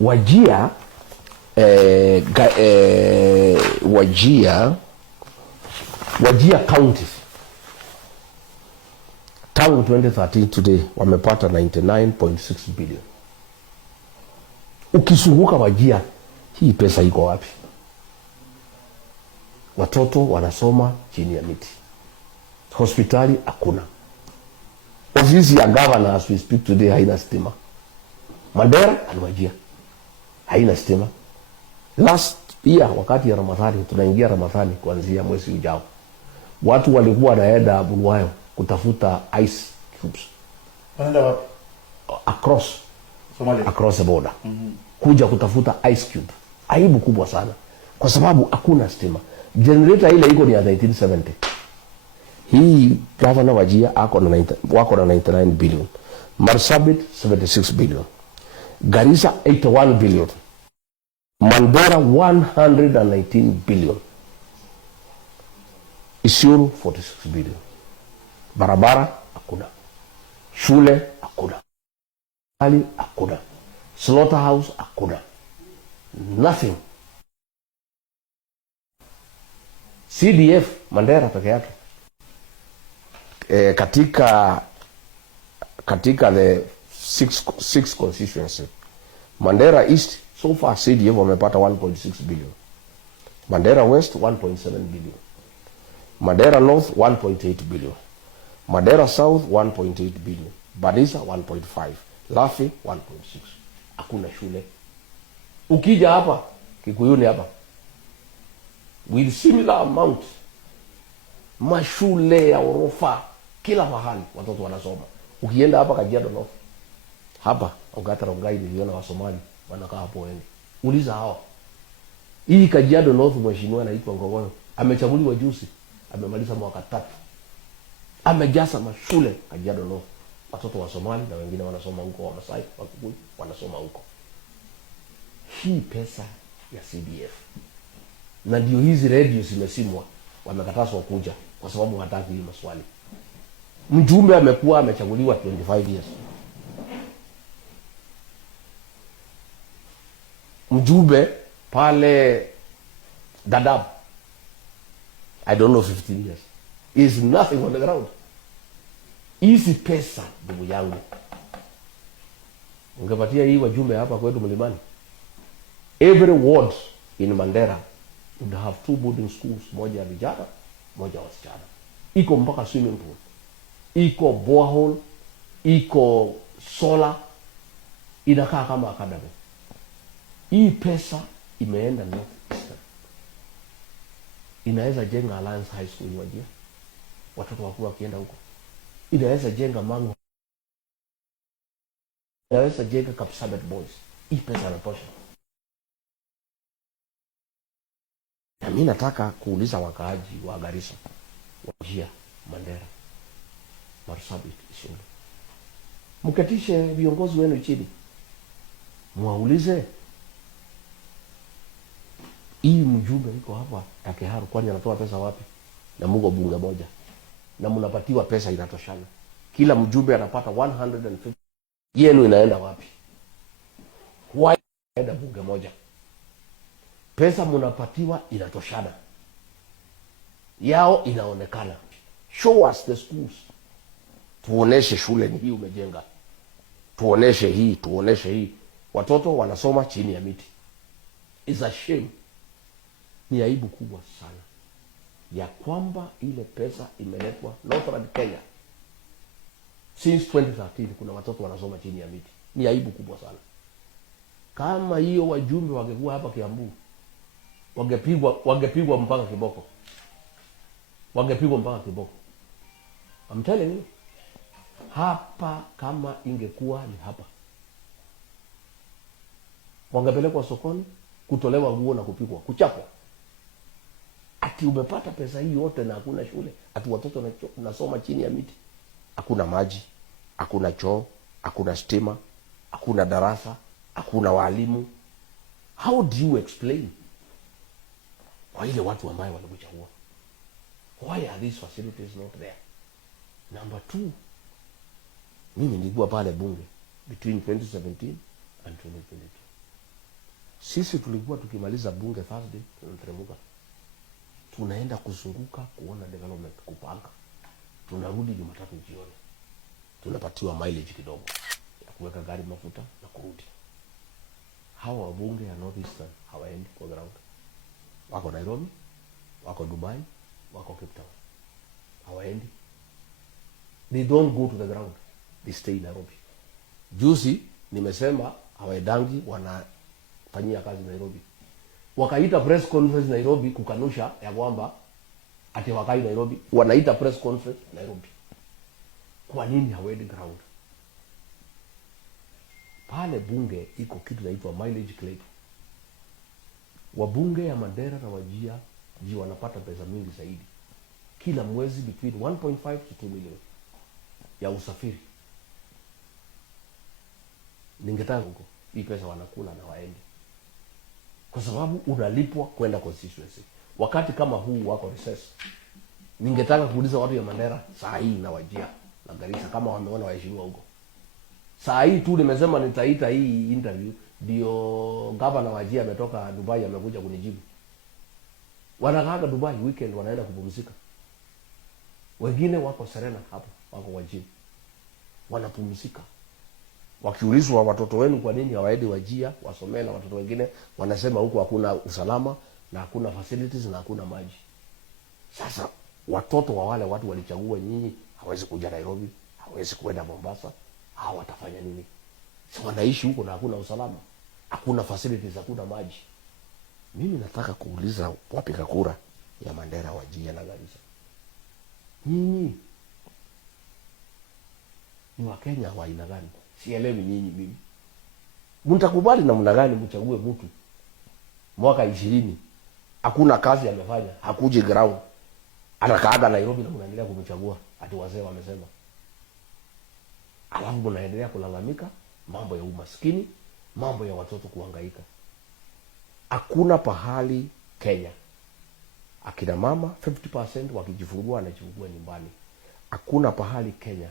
Wajia Wajia counties tangu 2013 today wamepata 99.6 billion. Ukizunguka Wajia, hii pesa iko wapi? Watoto wanasoma chini ya miti, hospitali hakuna, ofisi ya governor as we speak today haina stima. Mandera and Wajia haina stima. Last year wakati ya Ramadhani, tunaingia Ramadhani kuanzia mwezi ujao, watu walikuwa wanaenda Bulawayo kutafuta ice cubes. Wanaenda wapi? Across Somalia, across the border. Kuja kutafuta ice cube. Aibu kubwa sana kwa sababu hakuna stima. Generator ile iko ni ya 1970. Hii governor Wajia wako na 99 billion. Marsabit 76 billion. Garissa 81 billion. Mandera 119 billion. Isiolo 46 billion. Barabara hakuna. Shule hakuna. Hali hakuna. Slaughterhouse hakuna. Nothing. CDF Mandera peke yake. Katika the six constituency, Mandera East so far CDF wamepata 1.6 billion. Mandera West 1.7 billion. Mandera North 1.8 billion. Mandera South 1.8 billion. Banisa 1.5. Lafi 1.6. Hakuna shule. Ukija hapa Kikuyuni hapa with similar amount, mashule ya orofa kila mahali watoto wanasoma. Ukienda hapa Kajiado North, hapa Ongata Rongai, niliona Wasomali wanakaa hapo wengi. Uliza hao. Hii Kajiado North, mheshimiwa anaitwa Ngogoyo amechaguliwa juzi, amemaliza mwaka 3. Amejaza mashule Kajiado North. Watoto wa Somali na wengine wanasoma huko, Wamasai, Wakikuyu wanasoma huko. Hii pesa ya CDF. Na ndio hizi radio zimesimwa, wamekatazwa kuja kwa sababu hataki hii maswali. Mjumbe amekuwa amechaguliwa 25 years. Mjumbe pale Dadaab, I don't know, 15 years. Is nothing on the ground. Hizi pesa ndugu yangu, ungepatia hii wajumbe hapa kwetu Mlimani, every ward in Mandera would have 2 boarding schools, moja ya vijana, moja wasichana. Iko mpaka swimming pool, iko borehole, iko solar, inakaa kama academy. Hii pesa imeenda North Eastern. Inaweza jenga Alliance High School Wajia, watoto wakuwa wakienda huko. Inaweza jenga Mangu, inaweza jenga Kapsabet Boys. Hii pesa inatosha. Na mimi nataka kuuliza wakaaji wa Garissa, Wajia, Mandera, Marsabit, Isiolo, mkatishe viongozi wenu chini, mwaulize hii mjumbe iko hapa ya Kiharu kwani anatoa pesa wapi? Na Mungu bunge moja, na mnapatiwa pesa inatoshana, kila mjumbe anapata 150. Yenu inaenda wapi? Why inaenda bunge moja? Pesa mnapatiwa inatoshana, yao inaonekana. Show us the schools. Tuoneshe shule ni hii umejenga, tuoneshe hii, tuoneshe hii. Watoto wanasoma chini ya miti. Is a shame. Ni aibu kubwa sana ya kwamba ile pesa imeletwa Northern Kenya. Since 2013 kuna watoto wanasoma chini ya miti. Ni aibu kubwa sana. Kama hiyo wajumbe wangekuwa hapa Kiambu, wangepigwa mpaka kiboko. Wangepigwa mpaka kiboko. I'm telling you. Hapa kama ingekuwa ni hapa, wangepelekwa sokoni, kutolewa nguo na kupigwa, kuchapwa. Ati umepata pesa hii yote na hakuna shule, ati watoto nasoma chini ya miti. Hakuna maji, hakuna choo, hakuna stima, hakuna darasa, hakuna walimu. How do you explain kwa ile watu ambao walikuchagua? Why are these facilities not there? Number 2, mimi nilikuwa pale bunge between 2017 and 2022. Sisi tulikuwa tukimaliza bunge Thursday tunateremka, tunaenda kuzunguka kuona development, kupanga, tunarudi Jumatatu jioni, tunapatiwa mileage kidogo ya kuweka gari mafuta na kurudi. Hawa wabunge ya North Eastern hawaendi kwa ground, wako Nairobi, wako Dubai, wako Cape Town, hawaendi. They don't go to the ground, they stay Nairobi. Juzi nimesema hawaedangi, wanafanyia kazi Nairobi. Wakaita press conference Nairobi kukanusha ya kwamba ati wakai Nairobi, wanaita press conference Nairobi. Kwa nini hawaendi ground? Pale bunge iko kitu inaitwa mileage claim. Wabunge ya Mandera na Wajir wanapata pesa mingi zaidi kila mwezi, between 1.5 to 2 million ya usafiri. Ningetaka huko hii pesa wanakula na waendi, kwa sababu unalipwa kwenda constituency. Wakati kama huu wako recess, ningetaka kuuliza watu ya Mandera saa hii na Wajir na Garissa kama wameona waheshimiwa huko. Saa hii tu nimesema nitaita hii interview, ndio gavana Wajir ametoka Dubai amekuja kunijibu. Wanakaa Dubai weekend, wanaenda kupumzika. Wengine wako Serena hapo, wako Wajir wanapumzika. Wakiulizwa watoto wenu kwa nini hawaendi Wajir wasomee na watoto wengine, wanasema huko hakuna usalama na hakuna facilities na hakuna maji. Sasa watoto wa wale watu walichagua nyinyi hawezi kuja Nairobi, hawezi kwenda Mombasa, hao watafanya nini? Si wanaishi huko na hakuna usalama, hakuna facilities, hakuna maji. Mimi nataka kuuliza wapiga kura ya Mandera, Wajir na Garissa, nyinyi ni Wakenya wa aina gani? Sielewi nyinyi mimi. Mtakubali namna gani mchague mtu mwaka 20 hakuna kazi amefanya, hakuje ground, anakaaga Nairobi na mnaendelea kumchagua ati wazee wamesema? Alafu mnaendelea kulalamika mambo ya umaskini, mambo ya watoto kuhangaika. Hakuna pahali Kenya akina mama 50% wakijifungua anajifungua nyumbani. Hakuna pahali Kenya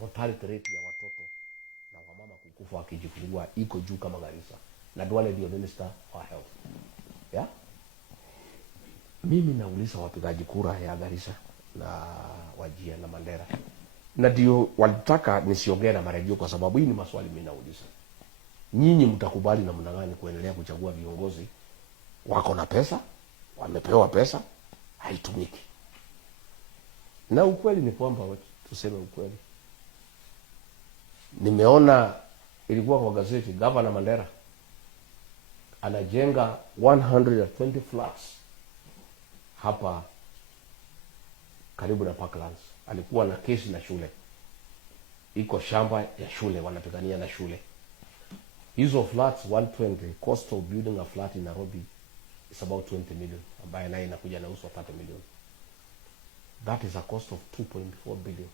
mortality rate ya watoto na wamama kukufa wakijifungua iko juu kama Garissa. Na Duale ndio minister wa health. Yeah? Mimi nauliza wapigaji kura ya Garissa na Wajir na Mandera, na ndio walitaka nisiongee na maredio kwa sababu hii ni maswali mimi nauliza. Nyinyi mtakubali namna gani kuendelea kuchagua viongozi wako na pesa, wamepewa pesa, haitumiki? Na ukweli ni kwamba, tuseme ukweli, nimeona ilikuwa kwa gazeti Governor Mandera anajenga 120 flats hapa karibu na Parklands. Alikuwa na kesi na shule, iko shamba ya shule wanapigania na shule. Hizo flats 120, cost of building a flat in Nairobi is about 20 million, ambaye naye inakuja na uso 30 million. That is a cost of 2.4 billion.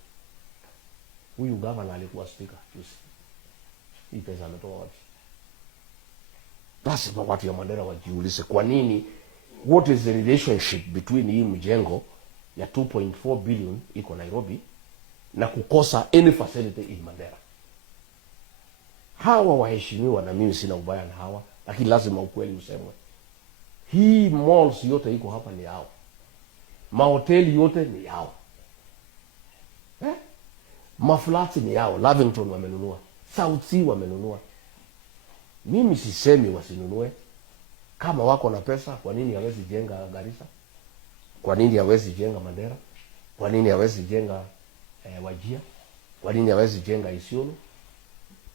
Huyu governor alikuwa speaker juzi. Hii pesa ametoa wapi? Basi watu ya Mandera wajiulize kwa nini, what is the relationship between hii mjengo ya 2.4 billion iko Nairobi na kukosa any facility in Mandera? Hawa waheshimiwa, na mimi sina ubaya na hawa, lakini lazima ukweli usemwe. Hii malls yote iko hapa ni yao, mahoteli yote ni yao, maflats ni yao. Lavington wamenunua, South Sea wamenunua. Mimi sisemi wasinunue. Kama wako na pesa, kwa nini hawezi jenga Garissa? Kwa nini hawezi jenga Mandera? Kwa nini hawezi jenga Wajir? Kwa nini hawezi jenga Isiolo?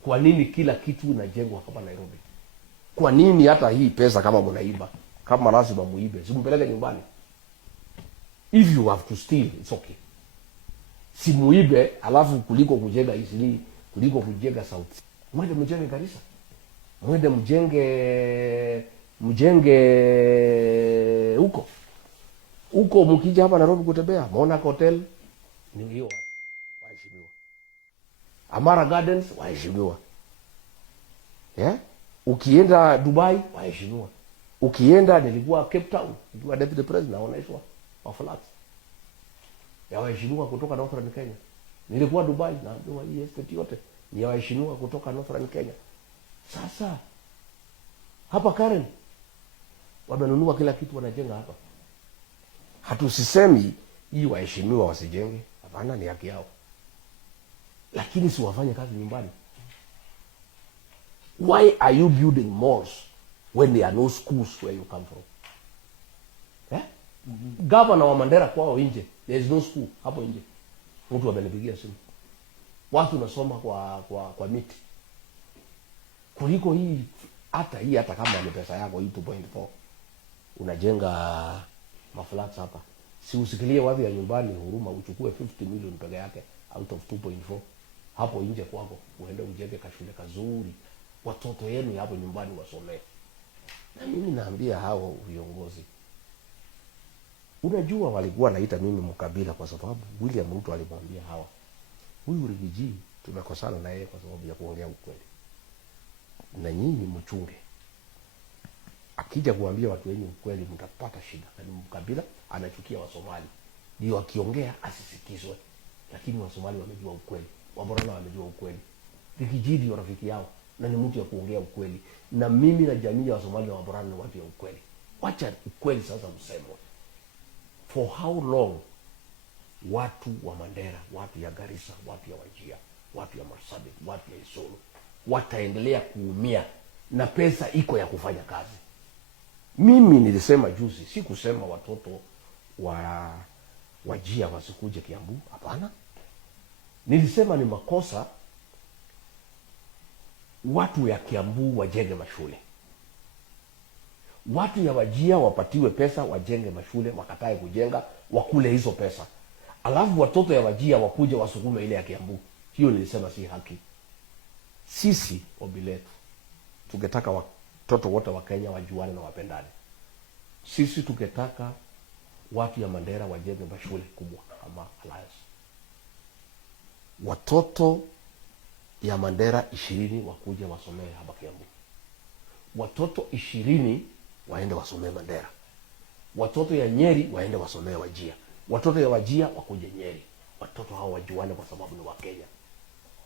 Kwa nini kila kitu inajengwa hapa Nairobi? Kwa nini hata hii pesa kama mnaiba, kama lazima muibe, simpeleke nyumbani? If you have to steal, it's okay. Si muibe alafu kuliko kujenga Isili, kuliko kujenga South. Mwende mjenge Garissa. Mwende mjenge huko. Huko mkija hapa Nairobi kutembea, Monarch Hotel ni hiyo waheshimiwa. Amara Gardens waheshimiwa. Yeah? Ukienda Dubai waheshimiwa. Ukienda, nilikuwa Cape Town, nilikuwa deputy president, naonaishwa wa flats ya waheshimiwa kutoka Northern Kenya. Nilikuwa Dubai na hii estate yote ni ya waheshimiwa kutoka Northern Kenya. Sasa hapa Karen wamenunua kila kitu, wanajenga hapa. Hatusisemi hii waheshimiwa wasijenge, hapana, ni haki yao, lakini si wafanye kazi nyumbani. Why are you building malls when there are no schools where you come from? Eh? Gavana wa Mandera kwao nje, there is no school hapo nje. Mtu amenipigia simu, watu nasoma kwa miti kuliko hii. Hata kama ni pesa yako hii 2.4 unajenga maflats hapa, si usikilie watu ya nyumbani huruma, uchukue 50 million peke yake out of 2.4 hapo nje kwako, uende ujenge kashule kazuri, watoto yenu hapo nyumbani wasomee. Na mimi naambia hao viongozi, unajua walikuwa naita mimi mkabila kwa sababu William Ruto alimwambia hawa, huyu Rigiji tumekosana na yeye kwa sababu ya kuongea ukweli, na nyinyi mchunge, akija kuambia watu wengi ukweli mtapata shida. Na mkabila anachukia Wasomali, ndio akiongea asisikizwe, lakini Wasomali wamejua ukweli, Waborana wamejua ukweli. Rigiji ndio rafiki yao na ni mtu ya kuongea ukweli, na mimi na jamii ya Wasomali na Waborana ni watu ya ukweli. Wacha ukweli sasa usemwe. For how long watu wa Mandera, watu ya Garissa, watu ya Wajir, watu ya Marsabit, watu ya Isiolo wataendelea kuumia na pesa iko ya kufanya kazi? Mimi nilisema juzi, si kusema watoto wa Wajir wasikuje Kiambu, hapana. Nilisema ni makosa watu ya Kiambu wajenge mashule, watu ya Wajir wapatiwe pesa wajenge mashule, wakatae kujenga, wakule hizo pesa, alafu watoto ya Wajir wakuje wasukume ile ya Kiambu. Hiyo nilisema si haki. Sisi obiletu tukitaka watoto wote wa Kenya wajuane na wapendane. Sisi tukitaka watu ya Mandera wajenge mashule kubwa kama Alliance, watoto ya Mandera 20 wakuje wasomee hapa Kiambu, watoto 20 waende wasomee Mandera, watoto ya Nyeri waende wasomee Wajir, watoto ya Wajir wakuje Nyeri. Watoto hao wajuane kwa sababu ni wa Kenya.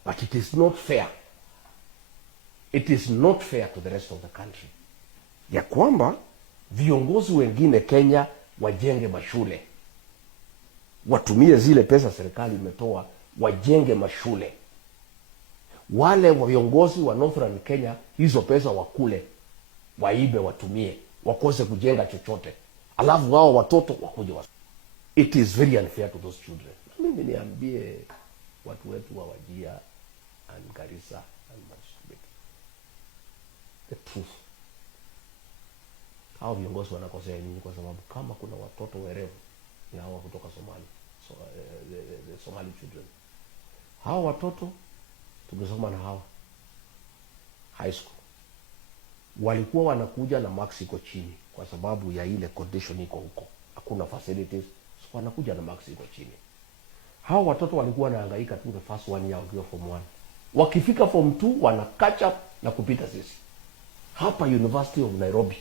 But it is not fair, it is not fair to the rest of the country ya kwamba viongozi wengine Kenya wajenge mashule, watumie zile pesa serikali imetoa wajenge mashule, wale viongozi wa Northern Kenya hizo pesa wakule, waibe, watumie, wakose kujenga chochote, alafu wao watoto wakuje It is very unfair to those children. Mimi niambie watu wetu wa Wajir and Garissa and Marsabit the truth, hao viongozi wanakosea nini? Kwa sababu kama kuna watoto werevu ni hao kutoka Somali, the Somali children. Hao watoto tukisoma na hawa high school walikuwa wanakuja na marks iko chini kwa sababu ya ile condition iko huko, hakuna facilities, so wanakuja na marks iko chini. Hao watoto walikuwa wanahangaika tu the first one year wakiwa form 1, wakifika form 2 wana catch up na kupita sisi. Hapa University of Nairobi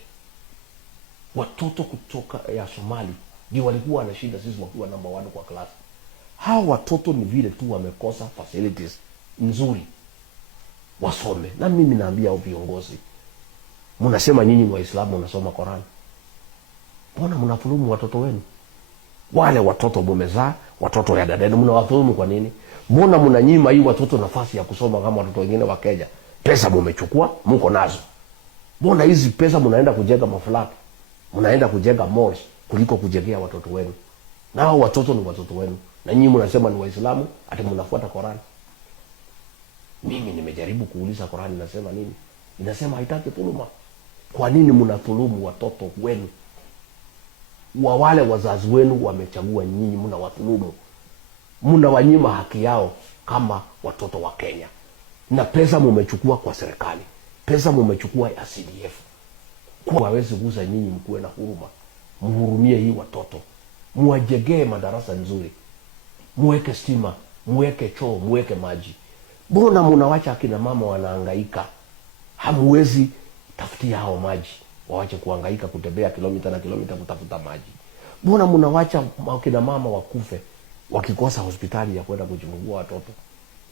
watoto kutoka ya Somali ndio walikuwa wanashinda sisi wakiwa number 1 kwa class. Hao watoto ni vile tu wamekosa facilities nzuri wasome. Na mimi naambia hao viongozi, mnasema nyinyi Waislamu mnasoma Qur'an, mbona mnadhulumu watoto wenu? Wale watoto mmezaa, watoto ya dada, mnawadhulumu kwa nini? Mbona mnanyima hii watoto nafasi ya kusoma kama watoto wengine wa Kenya? Pesa mmechukua, mko nazo. Mbona hizi pesa mnaenda kujenga maflat, mnaenda kujenga malls kuliko kujengea watoto wenu? Nao watoto ni watoto wenu, na nyinyi mnasema ni Waislamu ati mnafuata Qur'an. Mimi nimejaribu kuuliza Qur'an inasema nini? Inasema haitaki dhuluma. Kwa nini mnadhulumu watoto wenu? Wa wale wazazi wenu wamechagua nyinyi, mnawadhulumu. Mnawanyima haki yao kama watoto wa Kenya. Na pesa mmechukua kwa serikali. Pesa mmechukua ya CDF. Kwa wawezi guza nyinyi, mkuwe na huruma. Mhurumie hii watoto. Muwajengee madarasa nzuri. Muweke stima, muweke choo, muweke maji. Mbona mnawacha akina mama wanahangaika? Hamwezi tafutia hao maji, waache kuhangaika kutembea kilomita na kilomita kutafuta maji. Mbona mnawacha akina mama wakufe wakikosa hospitali ya kwenda kujifungua watoto?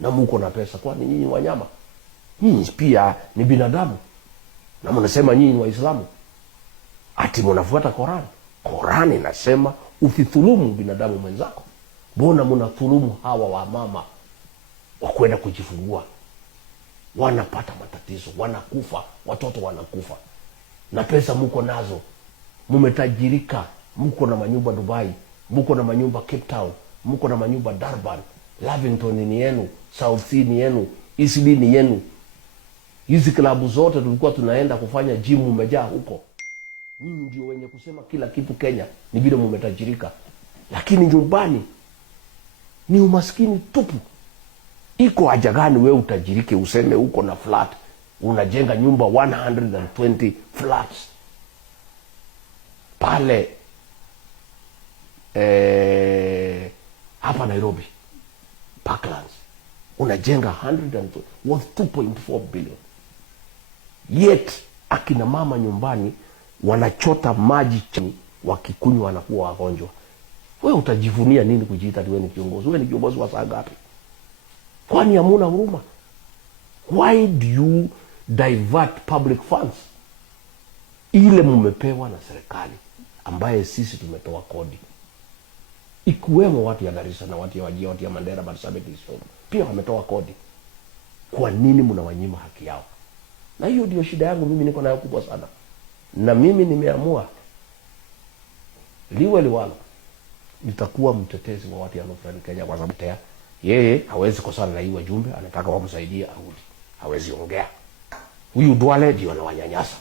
Na mko na pesa, kwani nyinyi wanyama? Nyinyi pia ni binadamu. Na mnasema nyinyi Waislamu. Ati mnafuata Qur'an. Qur'an inasema usithulumu binadamu mwenzako. Mbona mnadhulumu hawa wa mama wa kwenda kujifungua? Wanapata matatizo, wanakufa, watoto wanakufa. Na pesa mko nazo. Mmetajirika, mko na manyumba Dubai, mko na manyumba Cape Town, mko na manyumba Durban, Lavington ni yenu, South Sea ni yenu, Eastleigh ni yenu. Hizi klabu zote tulikuwa tunaenda kufanya gym mmejaa huko. Nyinyi ndio wenye kusema kila kitu Kenya ni vile mmetajirika. Lakini nyumbani ni umaskini tupu. Iko haja gani wewe utajirike useme uko na flat, unajenga nyumba 120 flats pale hapa Nairobi Parklands, unajenga 100 worth 2.4 billion. Yet akina mama nyumbani wanachota maji chini, wakikunywa wanakuwa wagonjwa. Wewe utajivunia nini kujiita wewe ni kiongozi? Wewe ni kiongozi wa saa ngapi? Kwani hamuna huruma? Why do you divert public funds ile mmepewa na serikali ambaye sisi tumetoa kodi, ikiwemo watu ya Garissa na watu ya Wajir, watu ya Mandera, Marsabit, pia wametoa kodi? Kwa nini mnawanyima haki yao? Na hiyo ndio shida yangu mimi, niko nayo kubwa sana. Na mimi nimeamua liwe liwalo, nitakuwa mtetezi wa watu ya Northern Kenya, kwa sababu yeye hawezi kosana na hiyo wajumbe, anataka wamsaidie arudi. Hawezi ongea. Huyu Duale ndio anawanyanyasa.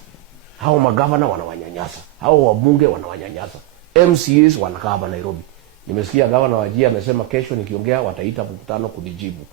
Hao magavana wanawanyanyasa. Hao wabunge wanawanyanyasa. MCAs wanakaa hapa Nairobi. Nimesikia gavana wa Wajir amesema kesho nikiongea wataita mkutano kunijibu.